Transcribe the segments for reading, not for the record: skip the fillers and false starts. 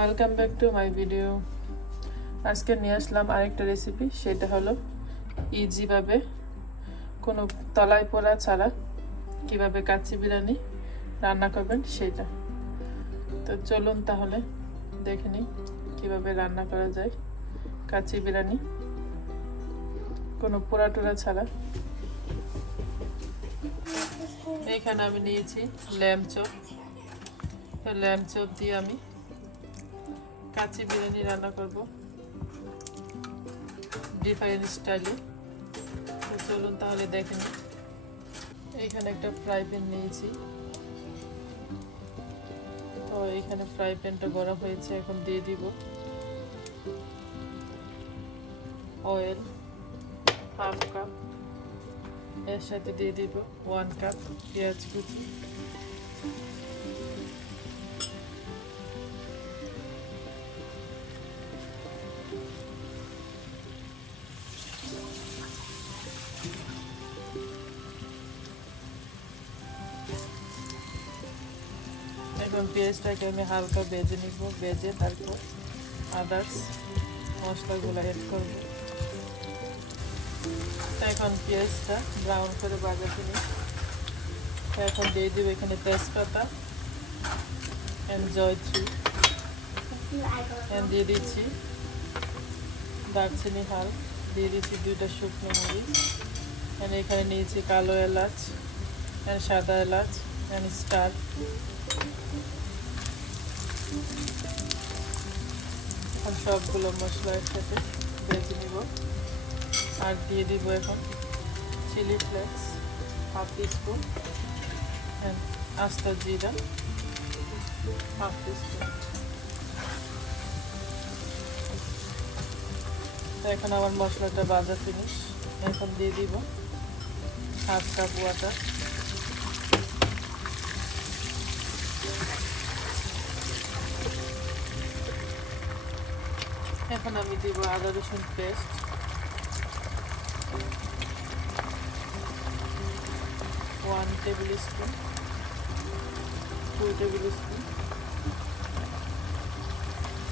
Welcome back to my video. আজকে নিয়ে আসলাম আরেকটা রেসিপি, সেটা হলো ইজিভাবে কোনো তলায় পোড়া ছাড়া কিভাবে কাচ্চি বিরিয়ানি রান্না করবেন সেটা। তো চলুন তাহলে দেখে নিই কীভাবে রান্না করা যায় কাচ্চি বিরিয়ানি কোনো পোড়া টোড়া ছাড়া। এইখানে আমি নিয়েছি ল্যাম্ব চপ। ল্যাম্ব চপ দিয়ে আমি কাচ্চি বিরিয়ানি রান্না করব ডিফারেন্ট স্টাইলে। তো চলুন তাহলে দেখে নিই। এইখানে একটা ফ্রাই প্যান নিয়েছি। তো এইখানে ফ্রাই প্যানটা গরম হয়েছে, এখন দিয়ে দিব অয়েল 1/2 কাপ, এর সাথে দিয়ে দিব 1 কাপ পেঁয়াজ কুচি, এখন পেঁয়াজটাকে আমি হালকা ভেজে নিব। ভেজে তারপর আদার্স মশলাগুলো অ্যাড করব। এখন পেঁয়াজটা ব্রাউন করে ভাজাতে নিই। এখন দিয়ে দিব এখানে তেজপাতা এন্ড জয়ত্রী, দিয়ে দিচ্ছি দারচিনি হাল, দিয়ে দিচ্ছি 2টা শুকনো মরিচ, এখানে নিয়েছি কালো এলাচ এন্ড সাদা এলাচ এন্ড স্টার। এখন সবগুলো মশলা একসাথে ভেজে নিব। আর দিয়ে দিব এখন চিলি ফ্লেক্স 1/2 টিস্পুন এন্ড আস্ত জিরা 1/2 টিস্পুন। এখন আমার মশলাটা ভাজা ফিনিশ। এখন দিয়ে দিব 1/2 কাপ ওয়াটার। এখন আমি দিব আদা রসুন paste 1 tablespoon, 2 tablespoon,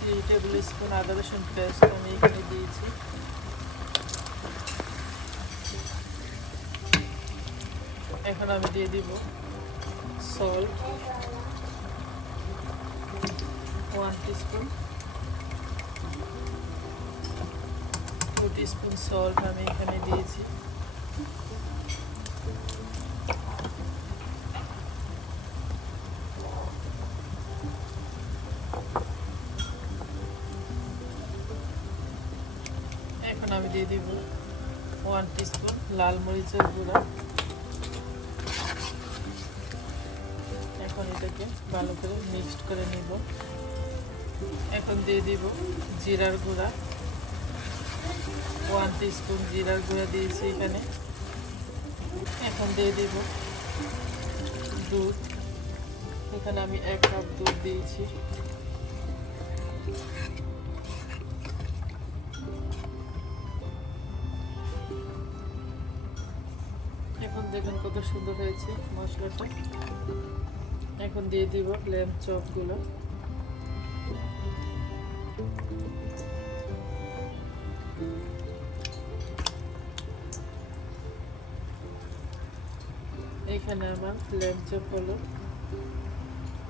3 tablespoon আদা রসুন পেস্ট আমি এখানে দিয়েছি। এখন আমি দিয়ে দিব সল্ট 1 টিস্পুন, 2 টিস্পুন সল্ট আমি এখানে দিয়েছি। এখন আমি দিয়ে দিব 1 টিস্পুন লাল মরিচের গুঁড়া। এখন এটাকে ভালো করে মিক্সড করে নিব। এখন দিয়ে দিব জিরার গুঁড়া 1 টিস্পুন জিরার গুঁড়া দিয়েছি এখানে। এখন দিয়ে দিব দুধ, এখানে আমি 1 কাপ দুধ দিয়েছি। এখন দেখুন কত সুন্দর হয়েছে মশলাটা। এখন দিয়ে দিব ল্যাম্ব চপগুলো। এখানে আমার ল্যাম্ব চপ হলো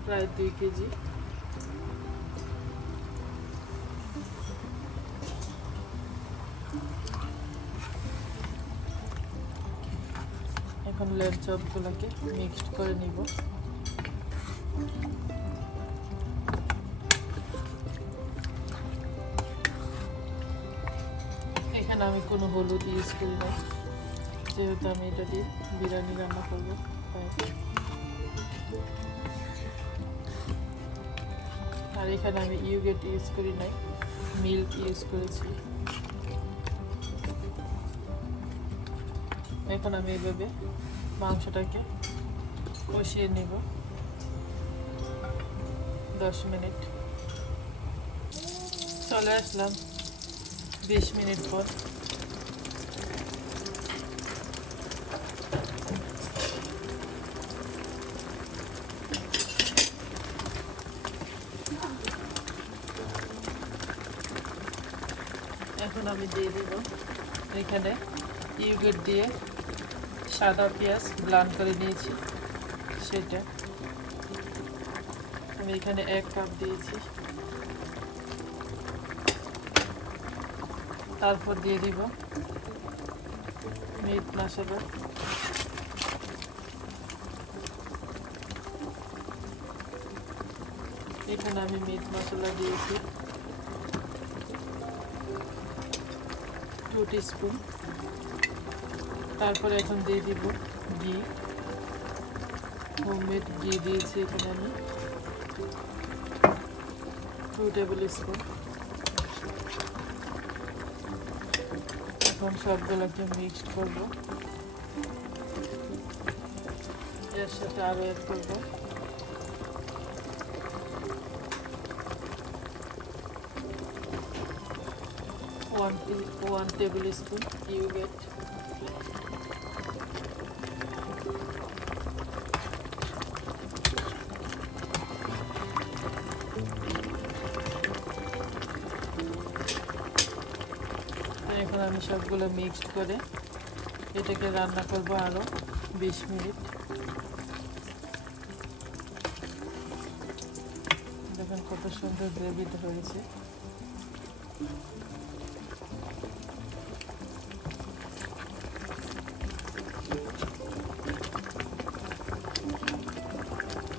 প্রায় 2 কেজি। এখন ল্যাম্ব চপগুলোকে মিক্সড করে নিব। এখানে আমি কোনো হলুদ ইউজ করি না, যেহেতু আমি এটা দিয়ে বিরিয়ানি রান্না করবো। আর এখানে আমি ইয়োগurt ইউজ করি নাই, মিল্ক ইউজ করেছি। এখন আমি এইভাবে মাংসটাকে কষিয়ে নিব 10 মিনিট। চলে আসলাম 20 মিনিট পর। আমি দিয়ে দিব এখানে ইয়োগার্ট দিয়ে সাদা পেঁয়াজ ব্লেন্ড করে নিয়েছি, সেটা আমি এখানে 1 কাপ দিয়েছি। তারপর দিয়ে দিব মিট মশলা, এখানে আমি মিট মশলা দিয়েছি 2 টিস্পুন। তারপরে এখন দিয়ে দিব ঘি, হোমমেড ঘি দিয়েছি এখানে আমি 2 টেবিল স্পুন। এখন সবগুলোকে মিক্সড করব, এর সাথে আরও অ্যাড করব 1 টেবিল স্পুন ইয়োগার্ট। এখন আমি সবগুলো মিক্সড করে এটাকে রান্না করব আরও 20 মিনিট। দেখুন কত সুন্দর গ্রেভিটা হয়েছে।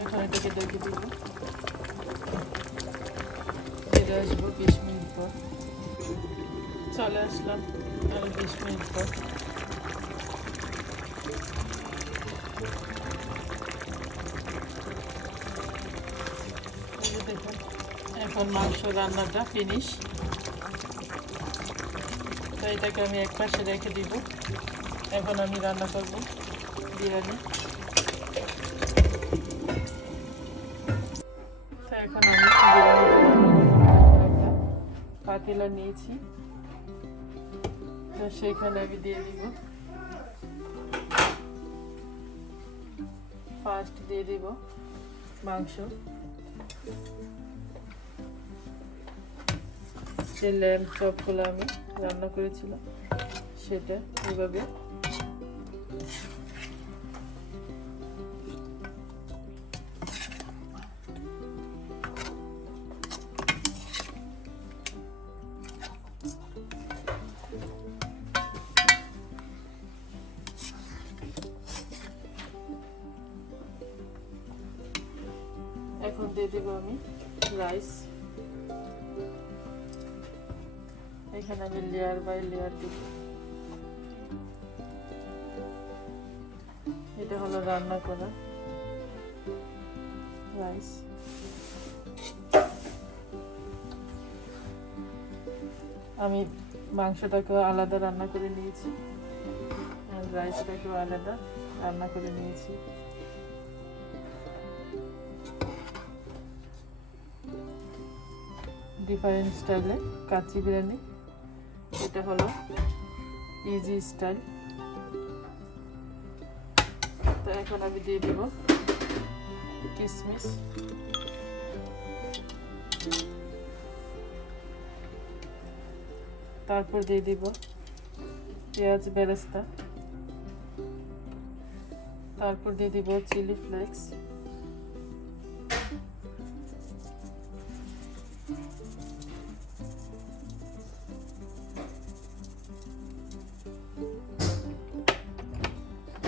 এখন এটাকে ডেকে দিব, ফিরে আসবো 20 মিনিট পর। চলে আসলাম আরো 20 মিনিট পর। দেখুন এখন মাংস রান্নাটা ফিনিশ। তো এটাকে আমি এক পাশে রেখে দিব। এখন আমি রান্না করব বিরিয়ানি। তো এখন আমি বিরিয়ানিটা পাতিলা নিয়েছি, তো সেখানে আমি দিয়ে দিব ফার্স্ট দিয়ে দিব মাংস, যে ল্যাম্ব চপগুলো আমি রান্না করেছিলাম সেটা এভাবে এখন দিয়ে দেব আমি রাইস। এখানে আমি লেয়ার বাই লেয়ার দিব। এটা হলো রান্না করা রাইস। আমি মাংসটাকেও আলাদা রান্না করে নিয়েছি আর রাইসটাকেও আলাদা রান্না করে নিয়েছি। ডিফারেন্ট স্টাইলে কাচ্চি বিরিয়ানি, এটা হলো ইজি স্টাইল। তো এখন আমি দিয়ে দেব কিশমিশ, তারপর দিয়ে দিব পেঁয়াজ বেরেস্তা, তারপর দিয়ে দিব চিলি ফ্লেক্স,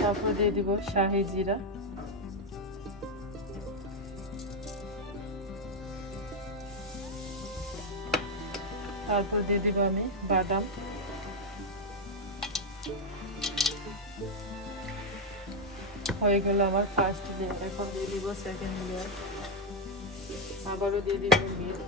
তারপর দিয়ে দিব শাহি জিরা, তারপর দিয়ে দিব আমি বাদাম, হয়ে গেল আমার ফার্স্ট লেয়ার। এখন দিয়ে দিব সেকেন্ড লেয়ার, আবারও দিয়ে দিব মিট,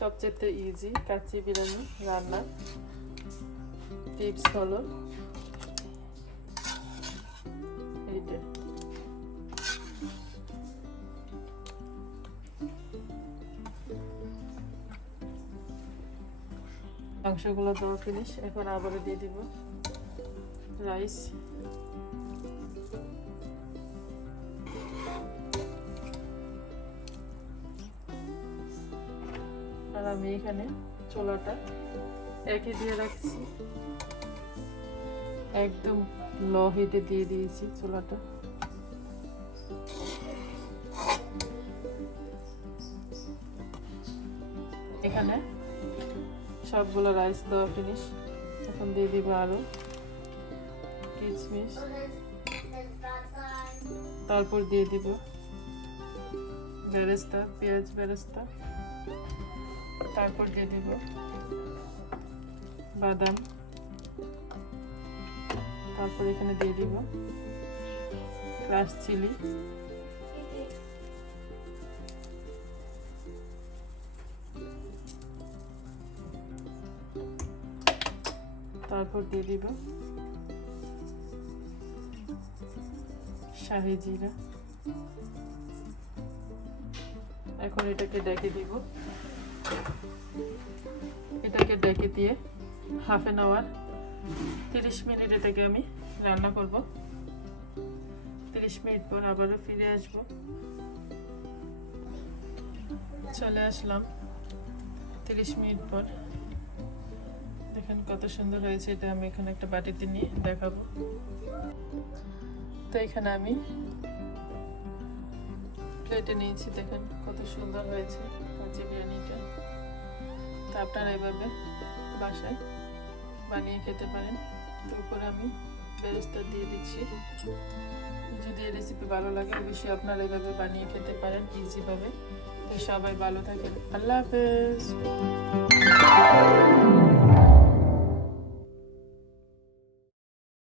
সবচেয়ে ইজি কাচ্চি বিরিয়ানি রান্নার টিপস হলো এইটা। মাংসগুলো দেওয়া ফিনিশ। এখন আবারও দিয়ে দিব রাইস, আমি এখানে চুলাটা একে দিয়ে রাখছি, একদম লো হিটে দিয়ে দিয়েছি চুলাটা। এখানে সবগুলো রাইস দেওয়া ফিনিশ। এখন দিয়ে দিব আরো কিশমিশ, তারপর দিয়ে দিব বেরেস্তা, পেঁয়াজ বেরেস্তা, তারপর দিয়ে দিব বাদাম, তারপর এখানে দিয়ে দিব ক্রাশ চিলি, তারপর দিয়ে দিব শাহি জিরা। এখন এটাকে ডেকে দিব, এটাকে ডেকে দিয়ে হাফ অ্যান আওয়ার 30 মিনিট এটাকে আমি রান্না করব। 30 মিনিট পর আবারও ফিরে আসব। চলে আসলাম 30 মিনিট পর। দেখেন কত সুন্দর হয়েছে। এটা আমি এখানে একটা বাটিতে নিয়ে দেখাবো। তো এখানে আমি প্লেটে নিয়েছি, দেখেন কত সুন্দর হয়েছে কাচ্চি বিরিয়ানিটা। তো আপনারা এভাবে বাসায় বানিয়ে খেতে পারেন। তো উপরে আমি বেরেস্তা দিয়ে দিচ্ছি। যদি এই রেসিপি ভালো লাগে অবশ্যই আপনারা এভাবে বানিয়ে খেতে পারেন ইজিভাবে। তো সবাই ভালো থাকেন, আল্লাহ হাফেজ।